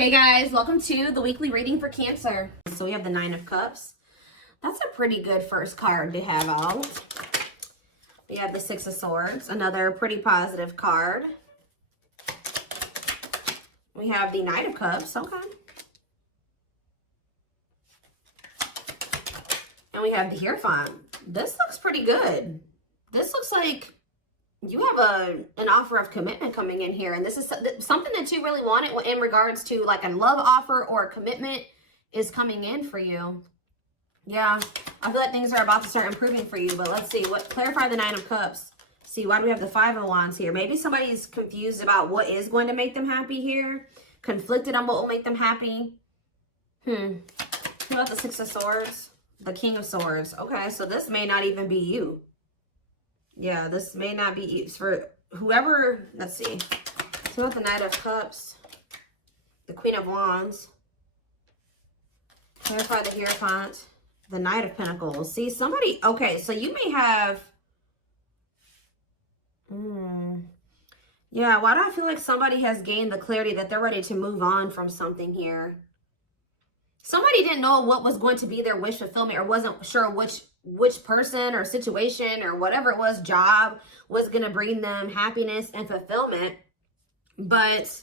Hey guys, welcome to the weekly reading for Cancer. So we have the Nine of Cups. That's a pretty good first card to have out. We have the Six of Swords, another pretty positive card. We have the Knight of Cups, okay. And we have the Hierophant. This looks pretty good. This looks like you have an offer of commitment coming in here. And this is something that you really wanted in regards to like a love offer or a commitment is coming in for you. Yeah, I feel like things are about to start improving for you. But let's see, clarify the Nine of Cups. See, why do we have the Five of Wands here? Maybe somebody's confused about what is going to make them happy here. Conflicted on what will make them happy. What about the Six of Swords? The King of Swords. Okay, so this may not even be you. Yeah, this may not be you. For whoever, let's see. So about the Knight of Cups. The Queen of Wands. Clarify the Hierophant. The Knight of Pentacles. See, somebody, okay, so you may have, yeah, why do I feel like somebody has gained the clarity that they're ready to move on from something here? Somebody didn't know what was going to be their wish fulfillment or wasn't sure which person or situation or whatever it was, job, was going to bring them happiness and fulfillment. But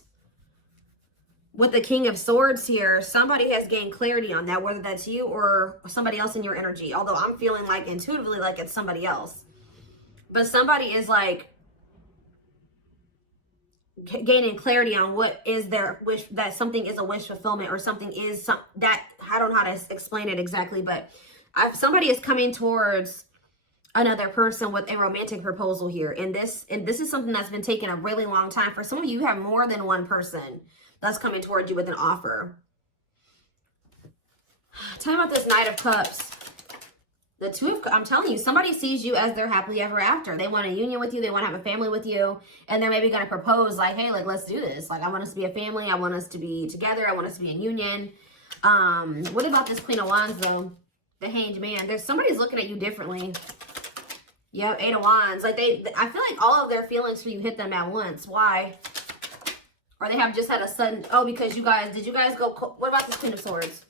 with the King of Swords here, somebody has gained clarity on that, whether that's you or somebody else in your energy. Although I'm feeling like intuitively like it's somebody else. But somebody is like gaining clarity on what is their wish, that something is a wish fulfillment or something is that, I don't know how to explain it exactly, but somebody is coming towards another person with a romantic proposal here. And this is something that's been taking a really long time. For some of you, you have more than one person that's coming towards you with an offer. Tell me about this Knight of Cups. The Two of, I'm telling you, somebody sees you as their happily ever after. They want a union with you. They want to have a family with you. And they're maybe going to propose like, hey, like, let's do this. Like, I want us to be a family. I want us to be together. I want us to be in union. What about this Queen of Wands, though? The Hanged Man. There's somebody's looking at you differently. Yep, Eight of Wands. Like, I feel like all of their feelings for you hit them at once. Why? Or they have just had a sudden, oh, because you guys, did you guys go, what about this Queen of Swords?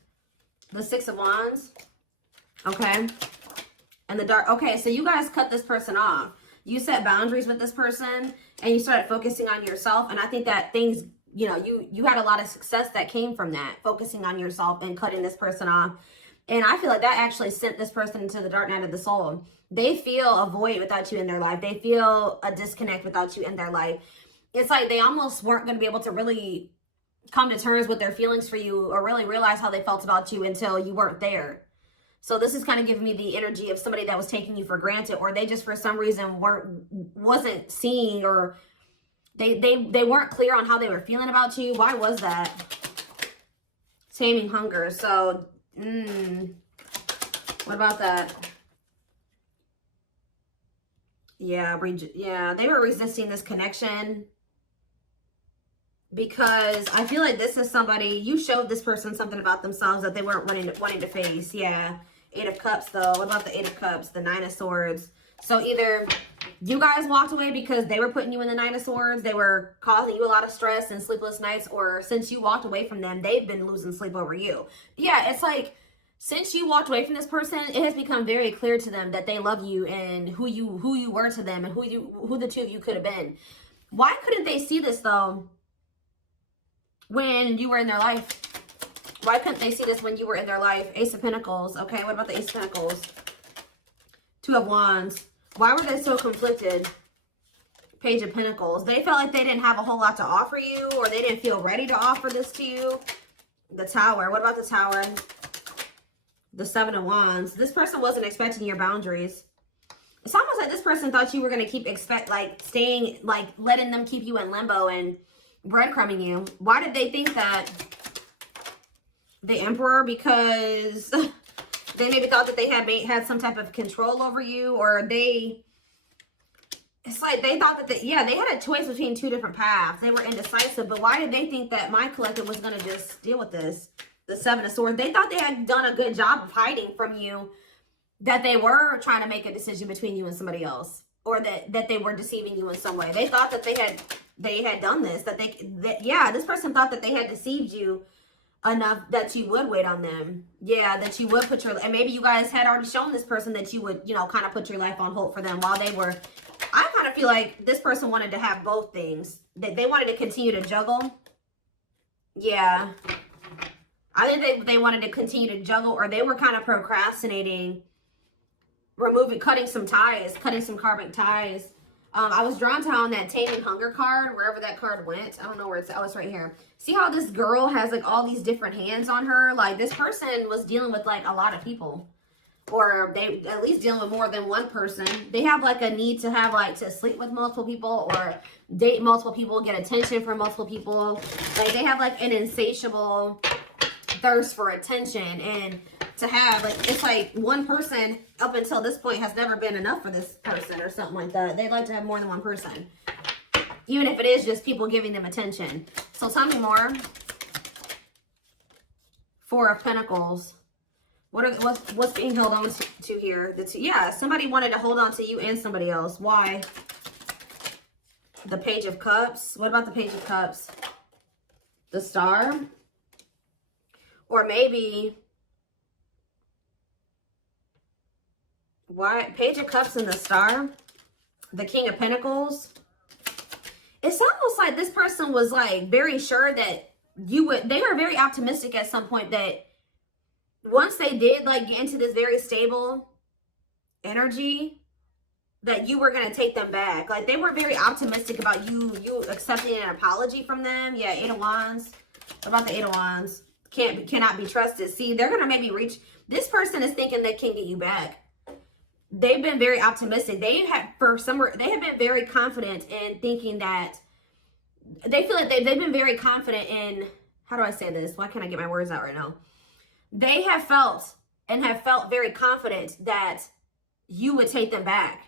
The Six of Wands. Okay. And the Dark, okay, so you guys cut this person off. You set boundaries with this person and you started focusing on yourself. And I think that things, you know, you had a lot of success that came from that, focusing on yourself and cutting this person off. And I feel like that actually sent this person into the dark night of the soul. They feel a void without you in their life. They feel a disconnect without you in their life. It's like they almost weren't going to be able to really come to terms with their feelings for you or really realize how they felt about you until you weren't there. So this is kind of giving me the energy of somebody that was taking you for granted, or they just for some reason wasn't seeing, or they weren't clear on how they were feeling about you. Why was that? Taming hunger. So, what about that? Yeah, they were resisting this connection because I feel like this is somebody, you showed this person something about themselves that they weren't wanting to face. Yeah. Eight of Cups, though. What about the Eight of Cups? The Nine of Swords. So either you guys walked away because they were putting you in the Nine of Swords, they were causing you a lot of stress and sleepless nights, or since you walked away from them, they've been losing sleep over you. Yeah, it's like, since you walked away from this person, it has become very clear to them that they love you and who you were to them and who the two of you could have been. Why couldn't they see this, though, when you were in their life? Why couldn't they see this when you were in their life? Ace of Pentacles. Okay, what about the Ace of Pentacles? Two of Wands. Why were they so conflicted? Page of Pentacles. They felt like they didn't have a whole lot to offer you, or they didn't feel ready to offer this to you. The Tower. What about the Tower? The Seven of Wands. This person wasn't expecting your boundaries. It's almost like this person thought you were going to keep staying, like letting them keep you in limbo and breadcrumbing you. Why did they think that? The Emperor, because they maybe thought that they had some type of control over you, or it's like they thought that they had a choice between two different paths. They were indecisive, but why did they think that my collective was going to just deal with this? The Seven of Swords. They thought they had done a good job of hiding from you that they were trying to make a decision between you and somebody else, or that they were deceiving you in some way. They thought that they had done this, yeah, this person thought that they had deceived you enough that you would wait on them. Yeah, that you would put your, and maybe you guys had already shown this person that you would, you know, kind of put your life on hold for them while they were, I kind of feel like this person wanted to have both things. They wanted to continue to juggle. Yeah. I think they wanted to continue to juggle, or they were kind of procrastinating, cutting some ties, cutting some karmic ties. I was drawn to on that Taming Hunger card, wherever that card went. I don't know where it's, oh, it's right here. See how this girl has like all these different hands on her? Like this person was dealing with like a lot of people, or they at least dealing with more than one person. They have like a need to have like to sleep with multiple people or date multiple people, get attention from multiple people. Like they have like an insatiable thirst for attention, and to have like, it's like one person up until this point has never been enough for this person or something like that. They'd like to have more than one person, even if it is just people giving them attention. So tell me more. Four of Pentacles. What's being held on to here? Yeah, somebody wanted to hold on to you and somebody else. Why? The Page of Cups. What about the Page of Cups? The Star. Or maybe, why? Page of Cups and the Star. The King of Pentacles. It's almost like this person was like very sure that you would, they were very optimistic at some point that once they did like get into this very stable energy, that you were going to take them back. Like they were very optimistic about you accepting an apology from them. Yeah, Eight of Wands. What about the Eight of Wands? Cannot be trusted. See, they're going to maybe reach, this person is thinking they can get you back. They've been very optimistic. They have been very confident in thinking that, they feel like they've been very confident in, how do I say this? Why can't I get my words out right now? They have felt very confident that you would take them back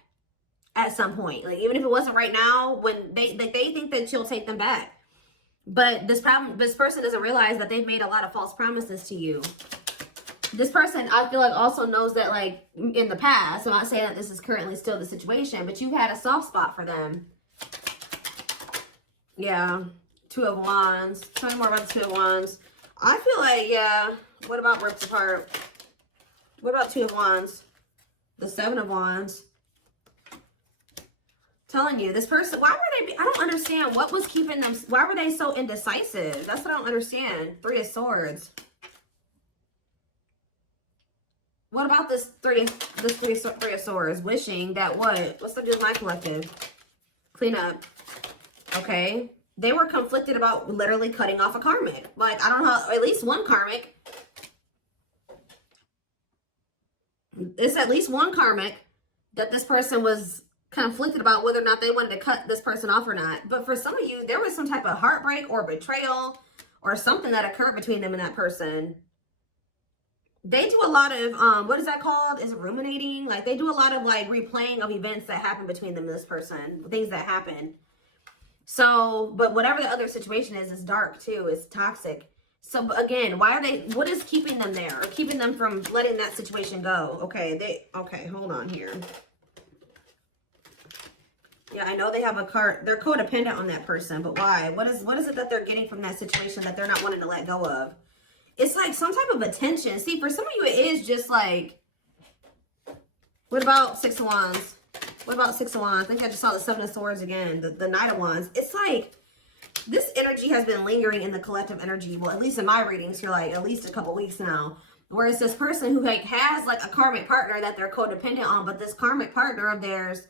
at some point. Like even if it wasn't right now, when they think that you'll take them back. But this person doesn't realize that they've made a lot of false promises to you. This person, I feel like, also knows that, like, in the past, I'm not saying that this is currently still the situation, but you've had a soft spot for them. Yeah. Two of Wands. Tell me more about the Two of Wands. I feel like, yeah. What about ripped apart? What about Two of Wands? The Seven of Wands. Telling you, this person, why were they, I don't understand what was keeping them, why were they so indecisive? That's what I don't understand. Three of Swords. What about this three of Swords? Wishing that what? What's the deal with my collective? Clean up. Okay. They were conflicted about literally cutting off a karmic. Like, I don't know, at least one karmic. It's at least one karmic that this person was conflicted about whether or not they wanted to cut this person off or not. But for some of you, there was some type of heartbreak or betrayal or something that occurred between them and that person. They do a lot of, what is that called? Is it ruminating? Like, they do a lot of, like, replaying of events that happen between them and this person. Things that happen. So, but whatever the other situation is dark, too. It's toxic. So, again, why are they, what is keeping them there? Or keeping them from letting that situation go? Okay, okay, hold on here. Yeah, I know they have a card. They're codependent on that person, but why? What is it that they're getting from that situation that they're not wanting to let go of? It's like some type of attention. See, for some of you, it is just like, what about Six of Wands? What about Six of Wands? I think I just saw the Seven of Swords again, the Knight of Wands. It's like, this energy has been lingering in the collective energy. Well, at least in my readings for like at least a couple weeks now. Whereas this person who like has like a karmic partner that they're codependent on, but this karmic partner of theirs,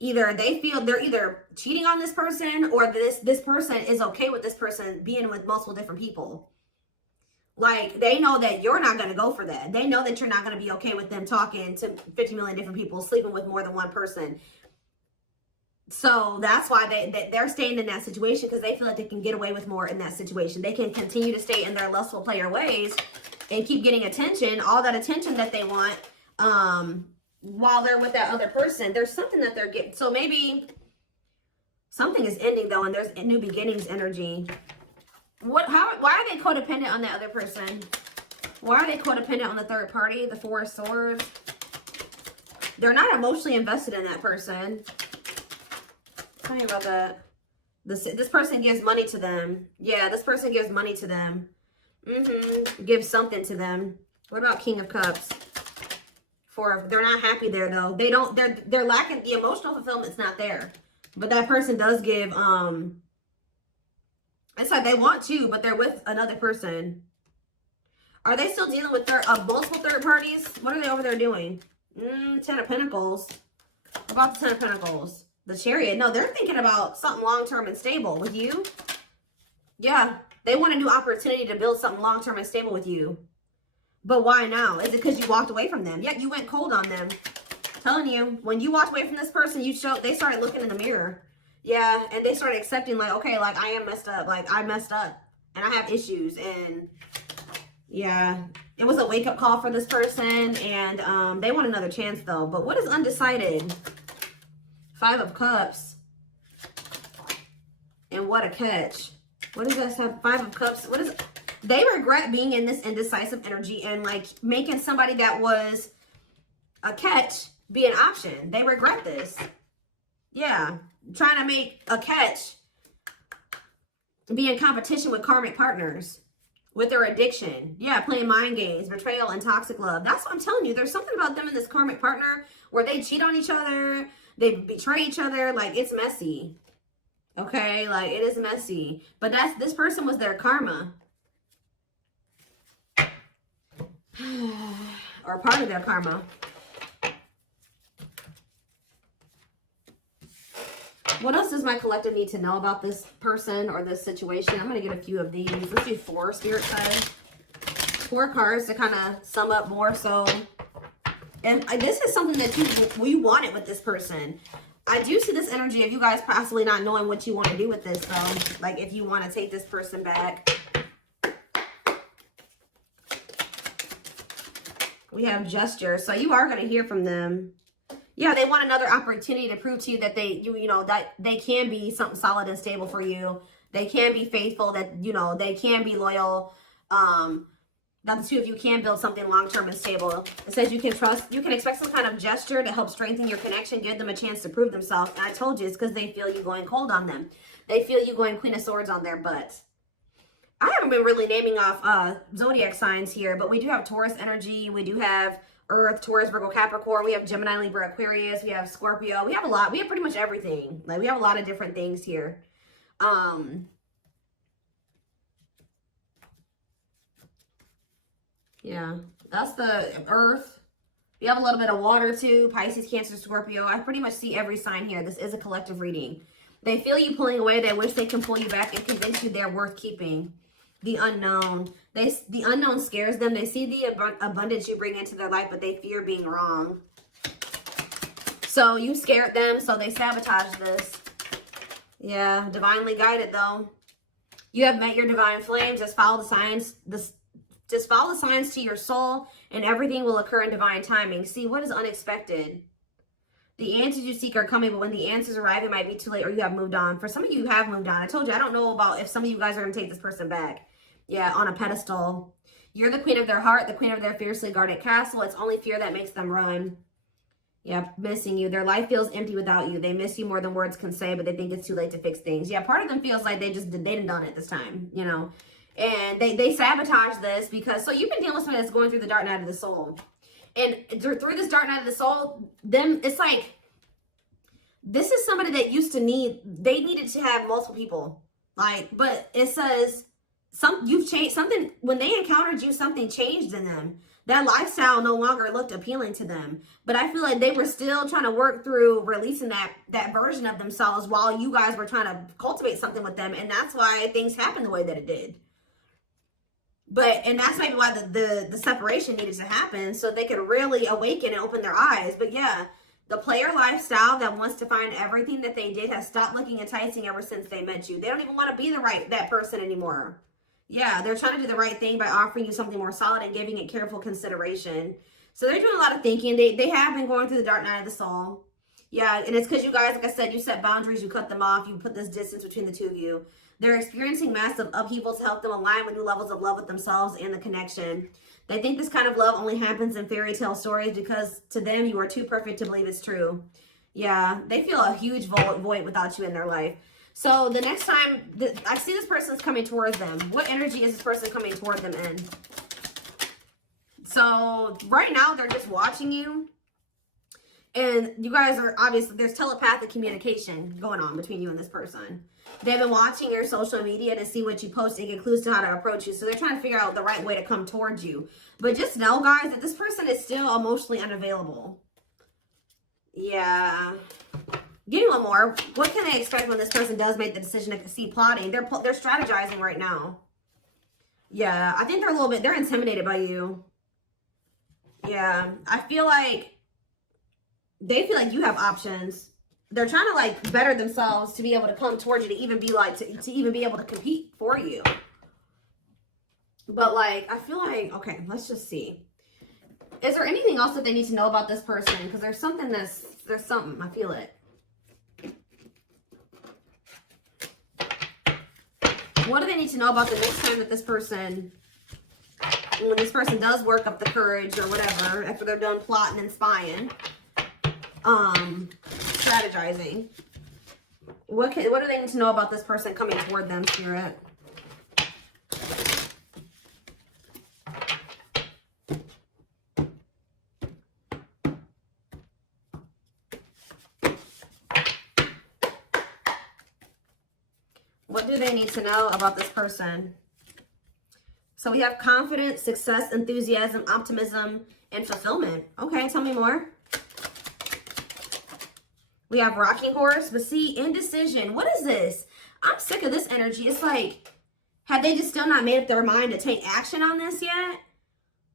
either they feel they're either cheating on this person or this person is okay with this person being with multiple different people. Like, they know that you're not going to go for that. They know that you're not going to be okay with them talking to 50 million different people, sleeping with more than one person. So that's why they're staying in that situation, because they feel like they can get away with more in that situation. They can continue to stay in their lustful player ways and keep getting attention, all that attention that they want, while they're with that other person. There's something that they're getting. So maybe something is ending, though, and there's a new beginnings energy. Why are they codependent on that other person? Why are they codependent on the third party, the Four of Swords? They're not emotionally invested in that person. Tell me about that. This person gives money to them. Yeah, this person gives money to them. Gives something to them. What about King of Cups? They're not happy there though. They're lacking the emotional fulfillment's not there. But that person does give it's like they want to, but they're with another person. Are they still dealing with multiple third parties? What are they over there doing? 10 of Pentacles. What about the 10 of Pentacles? The Chariot. No, they're thinking about something long-term and stable with you. Yeah, they want a new opportunity to build something long-term and stable with you. But why now? Is it because you walked away from them? Yeah, you went cold on them. Telling you, when you walked away from this person, they started looking in the mirror. Yeah, and they started accepting like, okay, like I am messed up. Like I messed up and I have issues. And yeah, it was a wake-up call for this person. And they want another chance though. But what is undecided? 5 of Cups. And what a catch. What does that have? 5 of Cups. What is... They regret being in this indecisive energy and like making somebody that was a catch be an option. They regret this. Yeah. Trying to make a catch be in competition with karmic partners. With their addiction. Yeah, playing mind games, betrayal, and toxic love. That's what I'm telling you. There's something about them and this karmic partner where they cheat on each other. They betray each other. Like, it's messy. Okay? Like, it is messy. But this person was their karma. Or part of their karma. What else does my collective need to know about this person or this situation? I'm going to get a few of these. Let's do 4 spirit guides. 4 cards to kind of sum up more so. And this is something that you wanted with this person. I do see this energy of you guys possibly not knowing what you want to do with this though. Like if you want to take this person back. We have gesture. So you are going to hear from them. Yeah, they want another opportunity to prove to you that that they can be something solid and stable for you. They can be faithful, that, they can be loyal. That the two of you can build something long-term and stable. It says you can expect some kind of gesture to help strengthen your connection, give them a chance to prove themselves. And I told you, it's because they feel you going cold on them. They feel you going Queen of Swords on their butt. I haven't been really naming off zodiac signs here, but we do have Taurus energy. We do have Earth, Taurus, Virgo, Capricorn. We have Gemini, Libra, Aquarius. We have Scorpio. We have a lot. We have pretty much everything. Like, we have a lot of different things here. Yeah, that's the Earth. We have a little bit of water too. Pisces, Cancer, Scorpio. I pretty much see every sign here. This is a collective reading. They feel you pulling away. They wish they can pull you back and convince you they're worth keeping. The unknown. The unknown scares them. They see the abundance you bring into their life, but they fear being wrong. So you scared them, so they sabotage this. Yeah, divinely guided though. You have met your divine flame. Just follow the signs. Just follow the signs to your soul, and everything will occur in divine timing. See, what is unexpected? The answers you seek are coming, but when the answers arrive, it might be too late or you have moved on. For some of you, you have moved on. I told you, I don't know about if some of you guys are going to take this person back. Yeah, on a pedestal. You're the queen of their heart, the queen of their fiercely guarded castle. It's only fear that makes them run. Yeah, missing you. Their life feels empty without you. They miss you more than words can say, but they think it's too late to fix things. Yeah, part of them feels like they didn't done it this time, And they sabotage this because, so you've been dealing with somebody that's going through the dark night of the soul. And through this dark night of the soul, it's like, this is somebody that they needed to have multiple people. Like, but it says, you've changed something. When they encountered you, something changed in them. That lifestyle no longer looked appealing to them. But I feel like they were still trying to work through releasing that version of themselves while you guys were trying to cultivate something with them. And that's why things happened the way that it did. And that's maybe why the separation needed to happen, so they could really awaken and open their eyes. But yeah, the player lifestyle that wants to find everything that they did has stopped looking enticing ever since they met you. They don't even want to be that person anymore. Yeah, they're trying to do the right thing by offering you something more solid and giving it careful consideration. So they're doing a lot of thinking. They have been going through the dark night of the soul. Yeah, and it's because you guys, like I said, you set boundaries, you cut them off, you put this distance between the two of you. They're experiencing massive upheaval to help them align with new levels of love with themselves and the connection. They think this kind of love only happens in fairy tale stories because to them, you are too perfect to believe it's true. Yeah, they feel a huge void without you in their life. So the next time I see this person's coming towards them, what energy is this person coming toward them in? So right now they're just watching you. And you guys are obviously, there's telepathic communication going on between you and this person. They've been watching your social media to see what you post and get clues to how to approach you. So they're trying to figure out the right way to come towards you. But just know, guys, that this person is still emotionally unavailable. Yeah. Give me one more. What can they expect when this person does make the decision to see plotting? They're strategizing right now. Yeah, I think they're intimidated by you. Yeah, I feel like they feel like you have options. They're trying to like better themselves to be able to come towards you, to even be like, to even be able to compete for you. But like, I feel like, okay, let's just see. Is there anything else that they need to know about this person? Because there's something, I feel it. What do they need to know about the next time that this person, when this person does work up the courage or whatever, after they're done plotting and spying, strategizing? What do they need to know about this person coming toward them, Spirit? What do they need to know about this person? So we have confidence, success, enthusiasm, optimism, and fulfillment. Okay, tell me more. We have rocking horse, but see, indecision. What is this? I'm sick of this energy. It's like, have they just still not made up their mind to take action on this yet?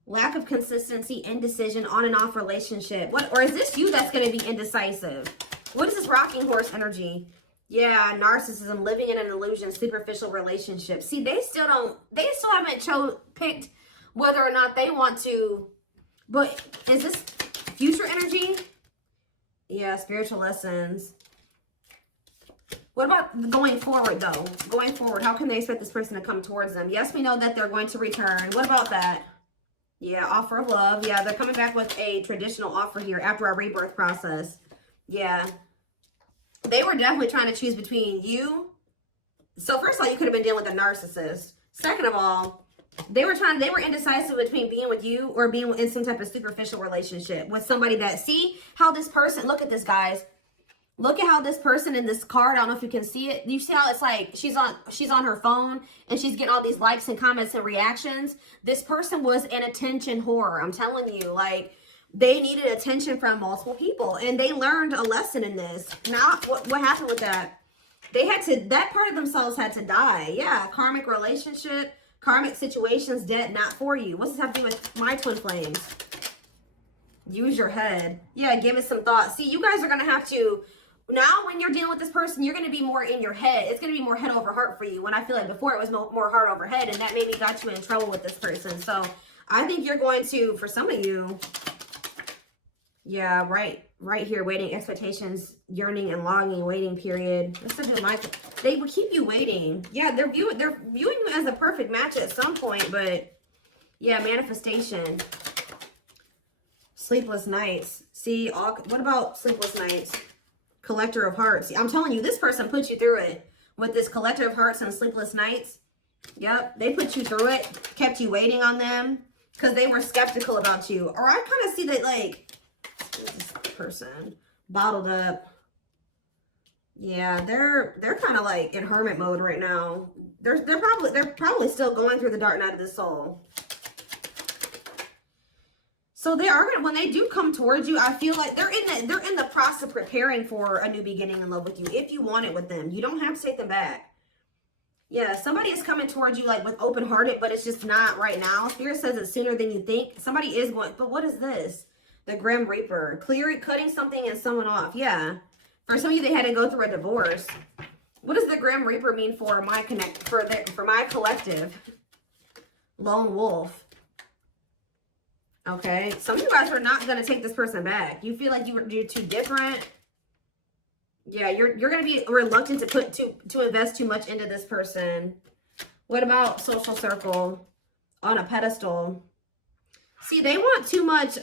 Lack of consistency, indecision, on and off relationship. Or is this you that's going to be indecisive? What is this rocking horse energy? Yeah, narcissism, living in an illusion, superficial relationship. See, they still haven't picked whether or not they want to. But is this future energy? Yeah, spiritual lessons. What about going forward, though? Going forward, how can they expect this person to come towards them? Yes, we know that they're going to return. What about that? Yeah, offer of love. Yeah, they're coming back with a traditional offer here after our rebirth process. Yeah. They were definitely trying to choose between you. So first of all, you could have been dealing with a narcissist. Second of all, they were indecisive between being with you or being in some type of superficial relationship with somebody that, see how this person, look at this, guys. Look at how this person in this card, I don't know if you can see it. You see how it's like she's on her phone and she's getting all these likes and comments and reactions. This person was an attention whore. I'm telling you, like, they needed attention from multiple people, and they learned a lesson in this. Now, what happened with that? That part of themselves had to die. Yeah, karmic relationship, karmic situations, dead, not for you. What's this have to do with my twin flames? Use your head. Yeah, give it some thought. See, you guys are going to have to, now when you're dealing with this person, you're going to be more in your head. It's going to be more head over heart for you. When I feel like before it was more heart over head, and that maybe got you in trouble with this person. So I think you're going to, for some of you, yeah, right here, waiting, expectations, yearning and longing, waiting period. Let's do they will keep you waiting. Yeah, they're viewing you as a perfect match at some point, but yeah, manifestation. Sleepless nights. See, what about sleepless nights? Collector of hearts. See, I'm telling you, this person put you through it with this collector of hearts and sleepless nights. Yep, they put you through it, kept you waiting on them because they were skeptical about you. Or I kind of see that, like, this person bottled up. Yeah, they're kind of like in hermit mode right now. They're probably still going through the dark night of the soul. So they are gonna, when they do come towards you, I feel like they're in the process of preparing for a new beginning in love with you. If you want it with them, you don't have to take them back. Yeah, somebody is coming towards you like with open-hearted, but it's just not right now. Spirit says it's sooner than you think. Somebody is going, but what is this? The Grim Reaper, cutting something and someone off. Yeah, for some of you, they had to go through a divorce. What does the Grim Reaper mean for my collective? Lone Wolf. Okay, some of you guys are not going to take this person back. You feel like you're too different. Yeah, you're going to be reluctant to invest too much into this person. What about social circle? On a pedestal. See, they want too much.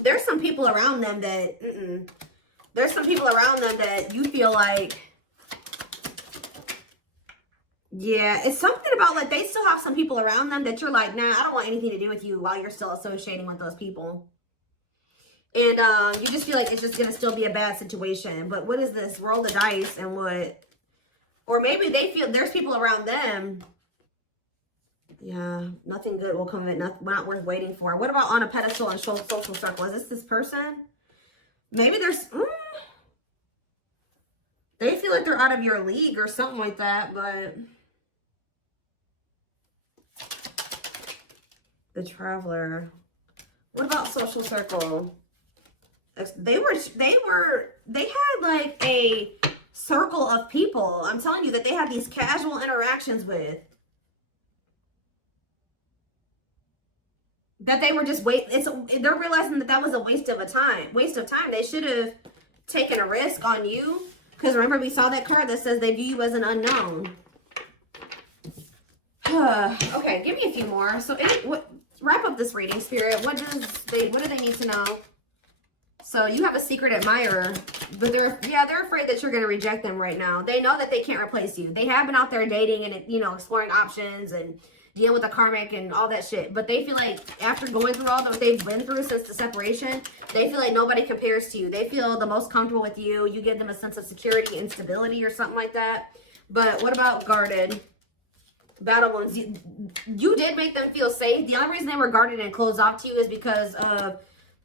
There's some people around them that There's some people around them that you feel like, yeah, it's something about like they still have some people around them that you're like, nah, I don't want anything to do with you while you're still associating with those people. And you just feel like it's just going to still be a bad situation. But what is this? Roll the dice and what? Or maybe they feel there's people around them. Yeah, nothing good will come of it. Not worth waiting for. What about on a pedestal and social circle? Is this person? Maybe there's... They feel like they're out of your league or something like that, but... The Traveler. What about social circle? They had like a circle of people. I'm telling you that they had these casual interactions with. That they were just they're realizing that that was a waste of time. They should have taken a risk on you. Because remember, we saw that card that says they view you as an unknown. Okay, give me a few more. So wrap up this reading, Spirit. What do they need to know? So you have a secret admirer, but they're afraid that you're going to reject them right now. They know that they can't replace you. They have been out there dating and, you know, exploring options and dealing with the karmic and all that shit. But they feel like after going through all that they've been through since the separation, they feel like nobody compares to you. They feel the most comfortable with you. You give them a sense of security and stability or something like that. But what about guarded? Battle wounds. You did make them feel safe. The only reason they were guarded and closed off to you is because of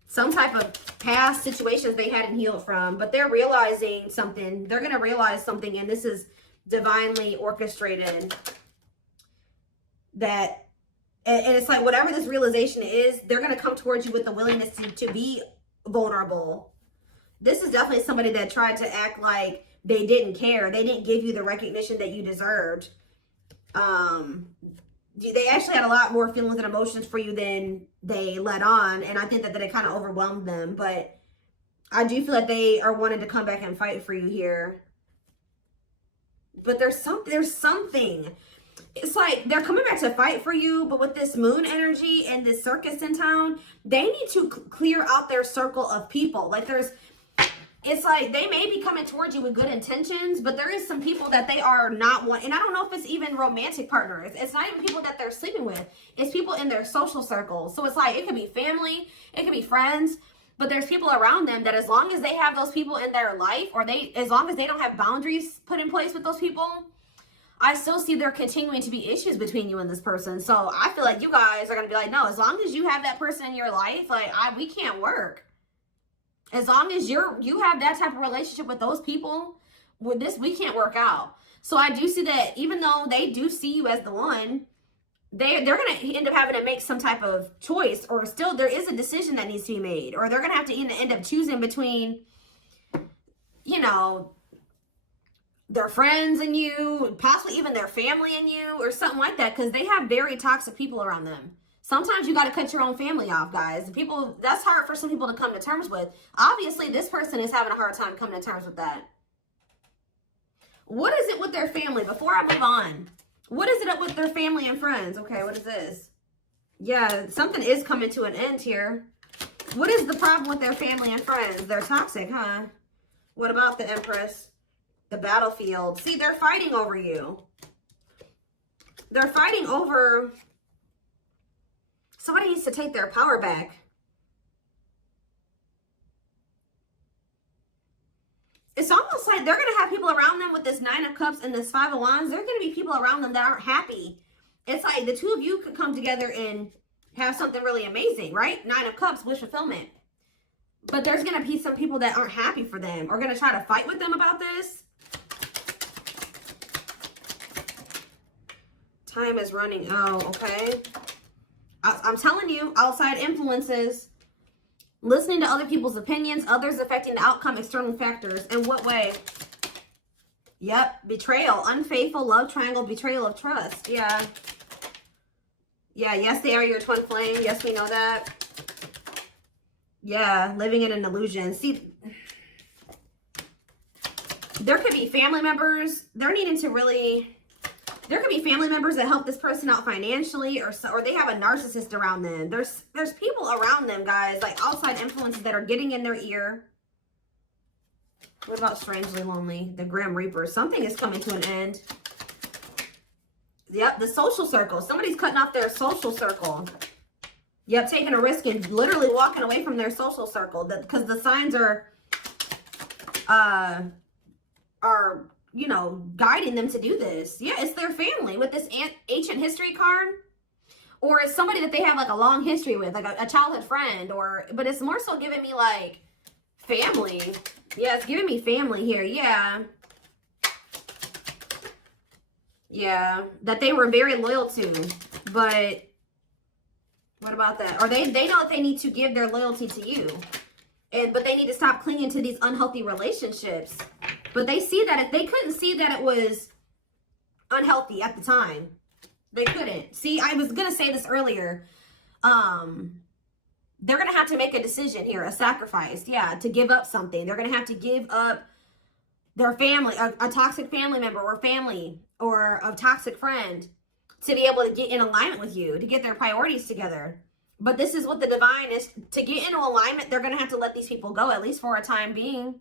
some type of past situations they hadn't healed from. But they're realizing something. They're going to realize something, and this is divinely orchestrated. And it's like whatever this realization is, they're going to come towards you with the willingness to be vulnerable. This is definitely somebody that tried to act like they didn't care. They didn't give you the recognition that you deserved. They actually had a lot more feelings and emotions for you than they let on, and I think that it kind of overwhelmed them. But I do feel like they are wanting to come back and fight for you here. But there's something. It's like they're coming back to fight for you, but with this moon energy and this circus in town, they need to clear out their circle of people. Like it's like they may be coming towards you with good intentions, but there is some people that they are not want. And I don't know if it's even romantic partners. It's not even people that they're sleeping with. It's people in their social circles. So it's like, it could be family, it could be friends, but there's people around them that as long as they have those people in their life, or as long as they don't have boundaries put in place with those people, I still see there continuing to be issues between you and this person. So I feel like you guys are going to be like, no, as long as you have that person in your life, like we can't work. As long as you have that type of relationship with those people, with this, we can't work out. So I do see that even though they do see you as the one, they're going to end up having to make some type of choice, or still there is a decision that needs to be made, or they're going to have to end up choosing between, you know, their friends and you, possibly even their family and you, or something like that, because they have very toxic people around them. Sometimes you got to cut your own family off, guys. That's hard for some people to come to terms with. Obviously, this person is having a hard time coming to terms with that. What is it with their family? Before I move on, what is it up with their family and friends? Okay, what is this? Yeah, something is coming to an end here. What is the problem with their family and friends? They're toxic, huh? What about the Empress? The battlefield. See, they're fighting over you. They're fighting over... Somebody needs to take their power back. It's almost like they're going to have people around them with this 9 of Cups and this 5 of Wands. There are going to be people around them that aren't happy. It's like the two of you could come together and have something really amazing, right? 9 of Cups, wish fulfillment. But there's going to be some people that aren't happy for them, or going to try to fight with them about this. Time is running out, okay? I'm telling you, outside influences, listening to other people's opinions, others affecting the outcome, external factors. In what way? Yep, betrayal, unfaithful, love triangle, betrayal of trust. Yeah. Yeah, yes, they are your twin flame. Yes, we know that. Yeah, living in an illusion. See, there could be family members. They're needing to really... There could be family members that help this person out financially, or they have a narcissist around them. There's people around them, guys, like outside influences that are getting in their ear. What about strangely lonely? The Grim Reaper. Something is coming to an end. Yep, the social circle. Somebody's cutting off their social circle. Yep, taking a risk and literally walking away from their social circle. Because the signs are, you know, guiding them to do this. Yeah, it's their family with this ancient history card. Or it's somebody that they have like a long history with, like a childhood friend. But it's more so giving me like family. Yeah, it's giving me family here. Yeah. Yeah, that they were very loyal to. But what about that? Or they know that they need to give their loyalty to you. But they need to stop clinging to these unhealthy relationships. But they see that they couldn't see that it was unhealthy at the time. They couldn't. See, I was going to say this earlier. They're going to have to make a decision here, a sacrifice. Yeah, to give up something. They're going to have to give up their family, a toxic family member or family or a toxic friend to be able to get in alignment with you, to get their priorities together. But this is what the divine is. To get into alignment, they're going to have to let these people go, at least for a time being,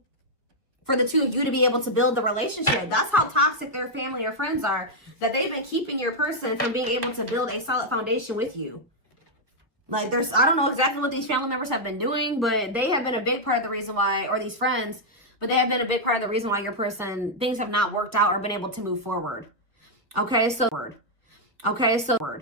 for the two of you to be able to build the relationship. That's how toxic their family or friends are, that they've been keeping your person from being able to build a solid foundation with you. Like, I don't know exactly what these family members have been doing, but they have been a big part of the reason why, or these friends, but they have been a big part of the reason why your person, things have not worked out or been able to move forward. Okay, so